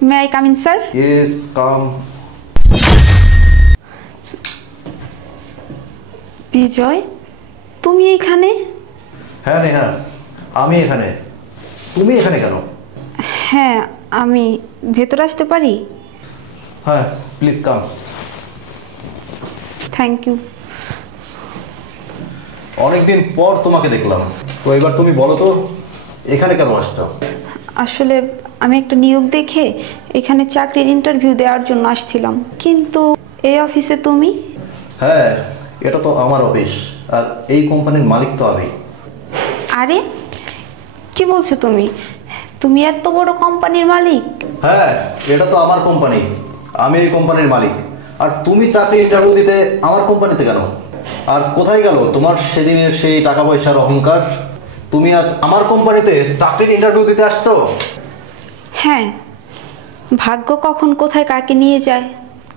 May I come in, sir? Yes, come. বিজয়, তুমি এখানে? হ্যাঁ নেহা, আমি এখানে। তুমি এখানে কেন? হ্যাঁ, আমি ভেতরে আসতে পারি? হ্যাঁ, প্লিজ কাম। Thank you. অনেকদিন পর তোমাকে দেখলাম, তো এবার তুমি বলো তো এখানে কেন আসছো? আসলে আমি একটা নিয়োগ দেখে এখানে চাকরির ইন্টারভিউ দেওয়ার জন্য আসছিলাম, কিন্তু এই অফিসে তুমি? হ্যাঁ, এটা তো আমার অফিস, আর এই কোম্পানির মালিক তো আমি। আরে কি বলছো তুমি? তুমি এত বড় কোম্পানির মালিক? হ্যাঁ, এটা তো আমার কোম্পানি, আমি এই কোম্পানির মালিক। আর তুমি চাকরি ইন্টারভিউ দিতে আমার কোম্পানিতে কেন? আর কোথায় গেল তোমার সেদিনের সেই টাকা পয়সার অহংকার? তুমি আজ আমার কোম্পানিতে চাকরির ইন্টারভিউ দিতে আসছো? হ্যাঁ, ভাগ্য কখন কোথায় কাকে নিয়ে যায়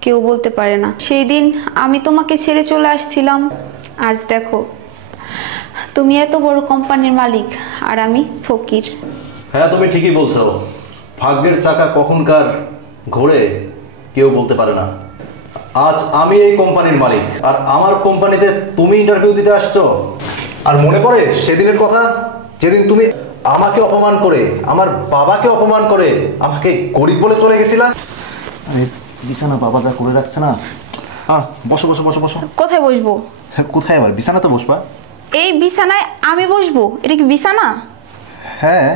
কেউ বলতে পারে না। সেই দিন আমি তোমাকে ছেড়ে চলে আসছিলাম, আজ দেখো তুমি এত বড় কোম্পানির মালিক আর আমি ফকির। হ্যাঁ, তুমি ঠিকই বলছো, ভাগ্যের চাকা কখনকার ঘোরে কেউ বলতে পারে না। আজ আমি এই কোম্পানির মালিক, আর আমার কোম্পানিতে তুমি ইন্টারভিউ দিতে আসছো। আর মনে পড়ে সেদিনের কথা, যেদিন তুমি আমাকে অপমান করে, আমার বাবাকে অপমান করে আমাকে গরিব বলে চলে গেছিলা। আরে বিছানা বাবা যা করে রাখছে না। বসো বসো বসো বসো। কোথায় বসবো? হ্যাঁ, কোথায় আবার? বিছানা তো বসবা। এই বিছানায় আমি বসবো? এটা কি বিছানা? হ্যাঁ।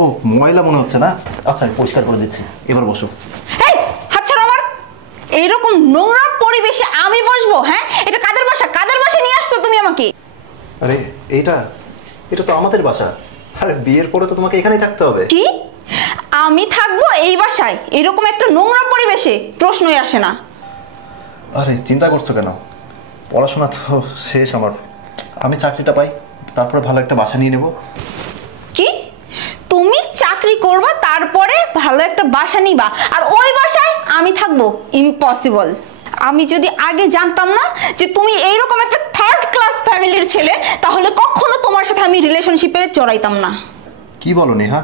ও, ময়লা মনে হচ্ছে না? আচ্ছা, আমি পরিষ্কার করে দিচ্ছি, এবার বসো। এই হাত ছাড়ো আমার। এইরকম নোংরা পরিবেশে আমি বসবো? হ্যাঁ, এটা কাদের বাসা? কাদের বাসা নিয়ে আসছো তুমি আমাকে? আরে এটা তো আমাদের বাসা। আরে বিয়ের পরে তো তোমাকে এখানেই থাকতে হবে। কি? আমি থাকবো এই বাসায় এরকম একটা নোংরা পরিবেশে? প্রশ্নই আসে না। আরে চিন্তা করছো কেন? পড়াশোনা তো শেষ আমার, আমি চাকরিটা পাই, তারপরে ভালো একটা বাসা নিয়ে নেব। কি? তুমি চাকরি করবা তারপরে ভালো একটা বাসা নিবা, আর ওই বাসায় আমি থাকবো? ইম্পসিবল। আমি যদি আগে জানতাম না যে তুমি এইরকম একটা থার্ড ক্লাস ফ্যামিলির ছেলে, তাহলে কখনো তোমার সাথে আমি রিলেশনশিপে জড়াইতাম না। কি বলো নেহা,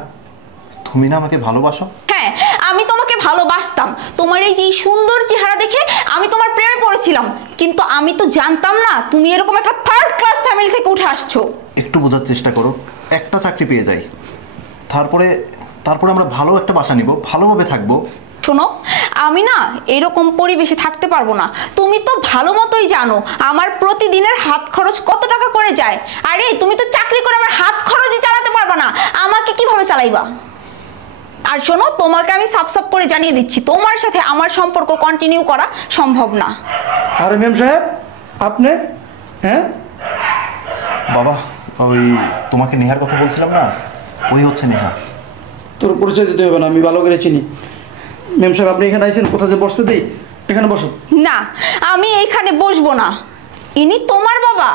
তুমি না আমাকে ভালোবাসো? হ্যাঁ, আমি তোমাকে ভালোবাসতাম। তোমার এই যে সুন্দর চেহারা দেখে আমি তোমার প্রেমে পড়েছিলাম, কিন্তু আমি তো জানতাম না তুমি এরকম একটা থার্ড ক্লাস ফ্যামিলি থেকে উঠে আসছো। একটু বোঝার চেষ্টা করো, একটা চাকরি পেয়ে যাই, তারপরে আমরা ভালো একটা বাসা নিব, ভালোভাবে থাকবো। শোনো, আমি না এরকম পরিবেশে থাকতে পারবো না। তুমি তো ভালো মতোই জানো আমার প্রতিদিনের হাত খরচ কত টাকা করে যায়। আরে তুমি তো চাকরি করে আমার হাত খরচই চালাতে পারবা না, আমাকে কিভাবে চালাইবা? আর শোনো, তোমাকে আমি সাফ সাফ করে জানিয়ে দিচ্ছি, তোমার সাথে আমার সম্পর্ক কন্টিনিউ করা সম্ভব না। আরে মেম সাহেব, আপনি? হ্যাঁ বাবা, ওই তোমাকে নেহার কথা বলছিলাম না, ওই হচ্ছে নেহা। তোর পরিচয় দিতে হবে না, আমি ভালো করে চিনি। মেম সাহেব, আপনি এখানে আইছেন, কোথায় যে বসতে দিই, এখানে বসো। না, আমি এইখানে বসবো না। ইনি তোমার বাবা?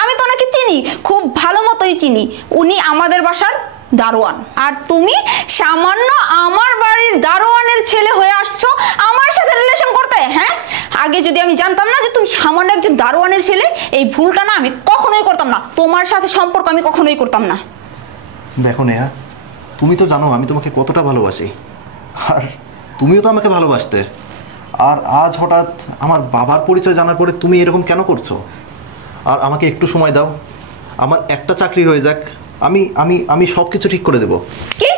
আমি তো ওনাকে চিনি, খুব ভালো মতোই চিনি। উনি আমাদের বাসার দারোয়ান, আর তুমি সামান্য আমার বাড়ির দারোয়ানের ছেলে হয়ে আসছো আমার সাথে রিলেশন করতে। হ্যাঁ, আগে যদি আমি জানতাম না যে তুমি সামান্য একজন দারোয়ানের ছেলে, এই ভুলটা না আমি কখনোই করতাম না। তোমার সাথে সম্পর্ক আমি কখনোই করতাম না। দেখো নেহা, তুমি তো জানো আমি তোমাকে কতটা ভালোবাসি, আর তুমিও তো আমাকে ভালোবাসতে। আর আজ হঠাৎ আমার বাবার পরিচয় জানার পরে তুমি এরকম কেন করছো? আর আমাকে একটু সময় দাও, আমার একটা চাকরি হয়ে যাক, আমি আমি আমি সব কিছু ঠিক করে দেবো। কি?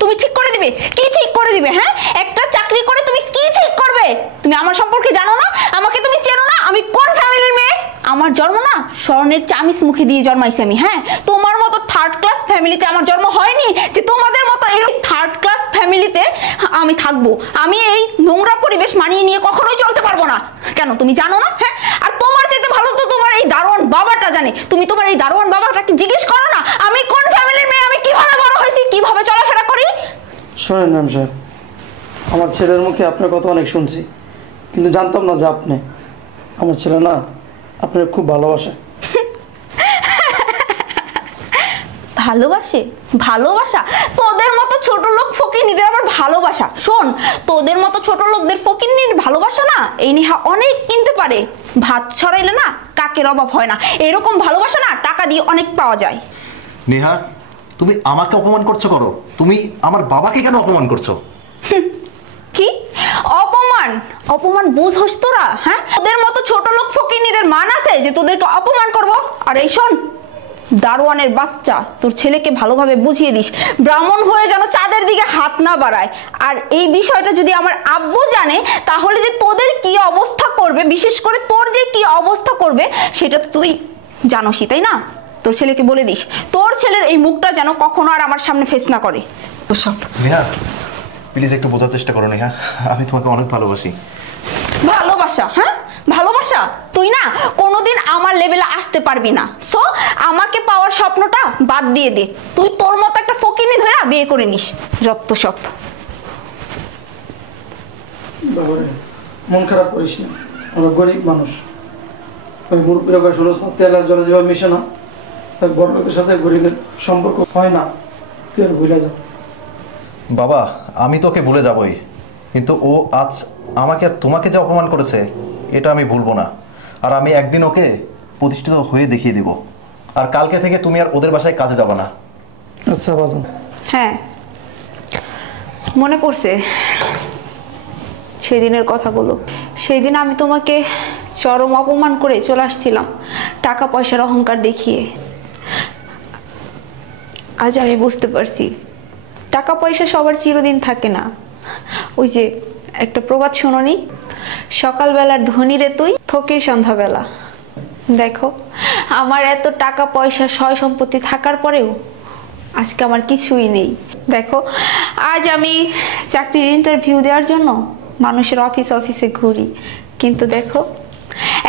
তুমি ঠিক করে দিবে? কি ঠিক করে দিবে? হ্যাঁ, একটা চাকরি করে তুমি কি ঠিক করবে? তুমি আমার সম্পর্কে জানো না, আমাকে তুমি চেনো না, আমি কোন ফ্যামিলির মেয়ে। আমার জন্ম না স্বর্ণের চামিচ মুখে দিয়ে জন্মাইছি আমি। হ্যাঁ, তোমার মতো থার্ড ক্লাস ফ্যামিলিতে আমার জন্ম হয়নি যে তোমাদের মতো এই থার্ড ক্লাস ফ্যামিলিতে আমি থাকবো। আমি এই নোংরা পরিবেশ মানিয়ে নিয়ে কখনোই চলতে পারবো না। কেন, তুমি জানো না? হ্যাঁ, আর তোমার চাইতে ভালো তো তোমার এই দারোয়ান বাবাটা জানে। তুমি তোমার এই দারোয়ান বাবাটাকে জিজ্ঞেস করো না আমি কোন ফ্যামিলির মেয়ে, আমি কিভাবে বড় হয়েছি, কিভাবে চলাফেরা করি। শোনেন ম্যাম সাহেব, আমার ছেলের মুখে আপনার কথা অনেক শুনছি, কিন্তু জানতাম না যে আপনি। আমার ছেলে না আপনার খুব ভালোবাসে। ভালোবাসে? ভালোবাসা? তোদের মতো ছোট লোক ফকিন্নিদের আবার ভালোবাসা? শোন, তোদের মতো ছোট লোকদের ফকিন্নির ভালোবাসা না এই নেহা অনেক কিনতে পারে। ভাত ছড়াইলে না কাকের অভাব হয় না। এরকম ভালোবাসা না টাকা দিয়ে অনেক পাওয়া যায়। নেহা, তুমি আমাকে অপমান করছো করো, তুমি আমার বাবাকে কেন অপমান করছো? কি অপমান? অপমান বুঝোস তোরা? হ্যাঁ, ওদের মতো ছোট লোক ফকিনীদের মান আছে যে তোদেরকে অপমান করব? আর এই শোন দারোয়ানের বাচ্চা, তোর ছেলেকে ভালোভাবে বুঝিয়ে দিস, ব্রাহ্মণ হয়ে যেন চাঁদের দিকে হাত না বাড়ায়। আর এই বিষয়টা যদি আমার আব্বু জানে তাহলে যে তোদের কি অবস্থা করবে, বিশেষ করে তোর যে কি অবস্থা করবে সেটা তো তুই জানোসই, তাই না? তোর ছেলেকে বলে দিস তোর ছেলের এই মুখটা যেন কখনো আর আমার সামনে ফেস না করে। সব নেহা প্লিজ একটু বোঝার চেষ্টা করো নেহা, আমি তোমাকে অনেক ভালোবাসি। ভালোবাসা? হ্যাঁ ভালোবাসা? তুই না কোনোদিন আমার লেভেলে আসতে পারবি না। সো আমাকে পাওয়ার স্বপ্নটা বাদ দিয়ে দে। তুই তোর মতো একটা ফকিনি ধরে বিয়ে করে নিস, যত সব। বাবারে মন খারাপ করিস না, আমরা গরিব মানুষ। ওই মুরব্বীরা করে শুনোস না, তেল আর জলে যেভাবে মিশে না, তাই বড় লোকের সাথে গরিবের সম্পর্ক হয় না। তুই আর ভুলে যা। বাবা আমি তোকে ভুলে যাবই, কিন্তু ও আজ আমাকে আর তোমাকে যে অপমান করেছে এটা আমি ভুলবো না। আর আমি একদিন ওকে প্রতিষ্ঠিত হয়ে দেখিয়ে দেব। আর কালকে থেকে তুমি আর ওদের বাসায় কাজে যাবে না। আচ্ছা বাজান। হ্যাঁ মনে পড়ছে সেই দিনের কথাগুলো। সেই দিন আমি তোমাকে চরম অপমান করে চলে আসছিলাম টাকা পয়সার অহংকার দেখিয়ে। আজ আমি বুঝতে পারছি টাকা পয়সা সবার চিরদিন থাকে না। ওই যে একটা প্রবাদ শোনোনি, সকালবেলার ধনী রে তুই, ফকির সন্ধ্যাবেলা। দেখো আমার এত টাকা পয়সা সয় সম্পত্তি থাকার পরেও আজকে আমার কিছুই নেই। দেখো আজ আমি চাকরির ইন্টারভিউ দেওয়ার জন্য মানুষের অফিসে ঘুরি, কিন্তু দেখো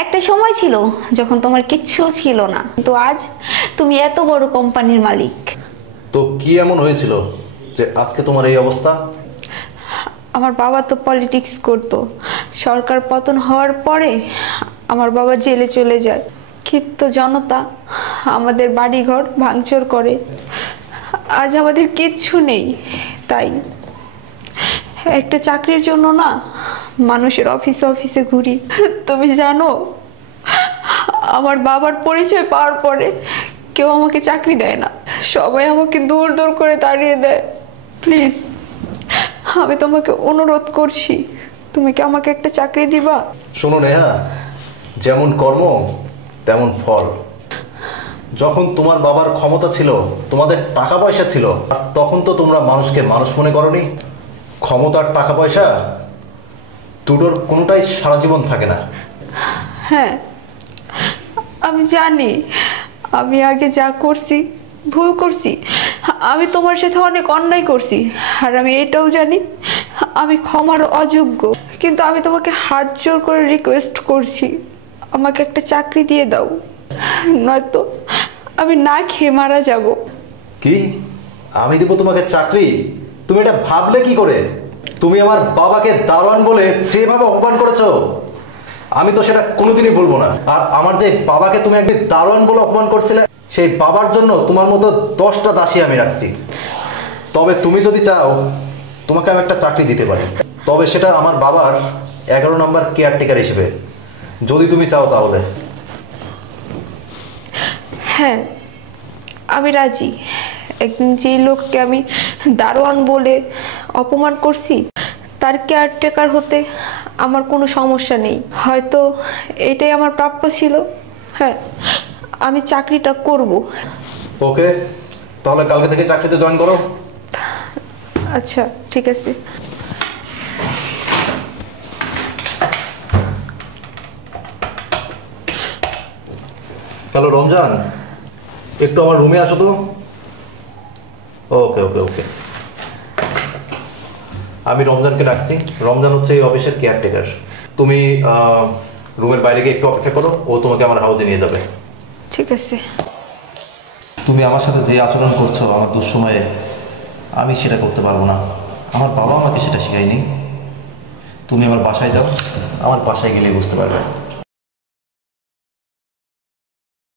একটা সময় ছিল যখন তোমার কিচ্ছুও ছিল না, কিন্তু আজ তুমি এত বড় কোম্পানির মালিক। তো কি এমন হয়েছিল যে আজকে তোমার এই অবস্থা? আমার বাবা তো পলিটিক্স করতো, সরকার পতন হওয়ার পরে আমার বাবা জেলে চলে যায়। ক্ষিপ্ত জনতা আমাদের বাড়িঘর ভাঙচুর করে। আজ আমাদের কিচ্ছু নেই, তাই একটা চাকরির জন্য না মানুষের অফিসে ঘুরি। তুমি জানো আমার বাবার পরিচয় পাওয়ার পরে কেউ আমাকে চাকরি দেয় না, সবাই আমাকে দূর দূর করে তাড়িয়ে দেয়। প্লিজ আমি তোমাকে অনুরোধ করছি, তুমি কি আমাকে একটা চাকরি দিবা? শোনো নেহা, যেমন কর্ম তেমন ফল। যখন তোমার বাবার ক্ষমতা ছিল, তোমাদের টাকা পয়সা ছিল, আর তখন তো তোমরা মানুষকে মানুষ মনে করনি। ক্ষমতার টাকা পয়সা দুটোর কোনোটাই সারা জীবন থাকে না। হ্যাঁ আমি জানি আমি আগে যা করছি ভুল করছি, আমি তোমার সাথে অনেক অন্যায় করছি, আর আমি এটাও জানি আমি ক্ষমার অযোগ্য। কিন্তু আমি তোমাকে হাত জোর করে রিকোয়েস্ট করছি, আমাকে একটা চাকরি দিয়ে দাও, নয়তো আমি না খেয়ে মারা যাব। কি আমি দেবো তোমাকে চাকরি? তুমি এটা ভাবলে কি করে? তুমি আমার বাবাকে দারোয়ান বলে যেভাবে অপমান করেছো, আমি তো সেটা কোনোদিনই বলবো না। আর আমার যে বাবাকে তুমি একদিন দারোয়ান বলে অপমান করছিলে, সেই বাবার জন্য তোমার মতো 10টা দাসী আমি রাখছি। তবে তুমি যদি চাও তোমাকে আমি একটা চাকরি দিতে পারি, তবে সেটা আমার বাবার 11 নম্বর কেয়ারটেকার হিসেবে, যদি তুমি চাও তাহলে। হ্যাঁ আমি রাজি। একদিন যে লোককে আমি দারোয়ান বলে অপমান করছি তার কেয়ারটেকার হতে আমার কোনো সমস্যা নেই। হয়তো এটাই আমার প্রাপ্য ছিল। হ্যাঁ আমি চাকরিটা করব। ওকে, তাহলে কালকে থেকে চাকরিতে জয়েন করো। আচ্ছা ঠিক আছে। হ্যালো রমজান, একটু আমার রুমে আসো তো। ওকে ওকে ওকে, আমি রমজানকে ডাকছি। রমজান হচ্ছে এই অফিসের কেয়ারটেকার। তুমি রুমের বাইরে গিয়ে একটু অপেক্ষা করো, ও তোমাকে আমার হাউজে নিয়ে যাবে। ঠিক আছে। তুমি আমার সাথে যে আচরণ করছো আমার দুঃসময়ে, আমি সেটা করতে পারবো না। আমার বাবা আমাকে সেটা শেখায়নি। তুমি আমার বাসায় যাও, আমার বাসায় গেলে বুঝতে পারবে।